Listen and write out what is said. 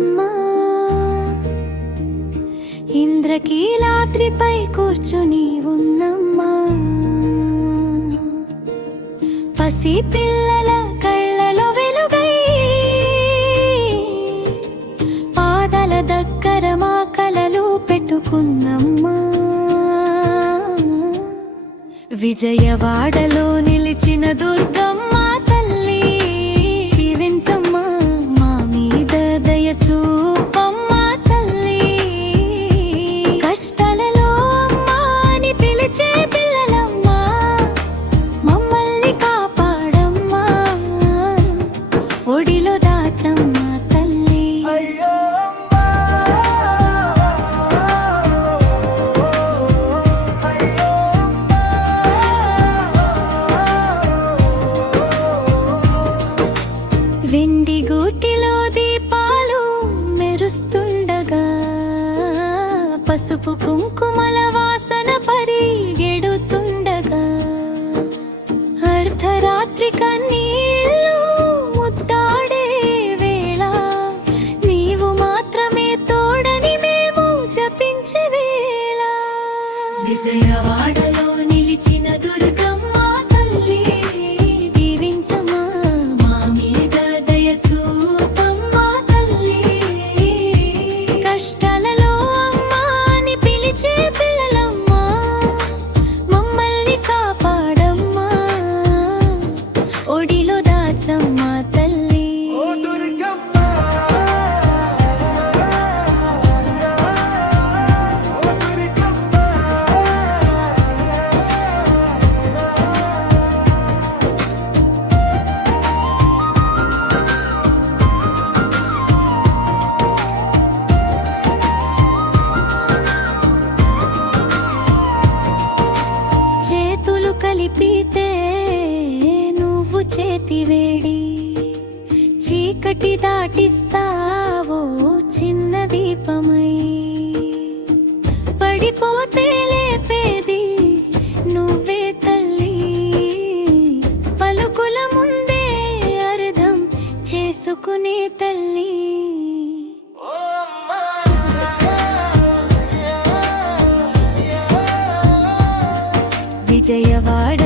అమ్మా ఇంద్రకీలాద్రిపై కూర్చుని ఉన్నమ్మా. పసి పిల్లల కళ్ళలో వెలుగై పాదల దగ్గర మా కలలు పెట్టుకున్నమ్మా. విజయవాడలో నిలిచిన దుర్గమ్మ గూటిలో దీపాలు మెరుస్తుండగా పసుపు కుంకుమల వాసన పరిగెడుతుండగా అర్ధరాత్రి కన్నీళ్ళు ముద్దాడే వేళ నీవు మాత్రమే తోడని మేము జపించే వేళ. విజయవాడలో ఒడిలో దాచమ్మా తల్లి. కలిపితే చేతివేడి చీకటి దాటిస్తావో చిన్న దీపమై. పడిపోతే లేపేది నువ్వే తల్లి. పలుకుల ముందే అర్థం చేసుకునే తల్లి. విజయవాడ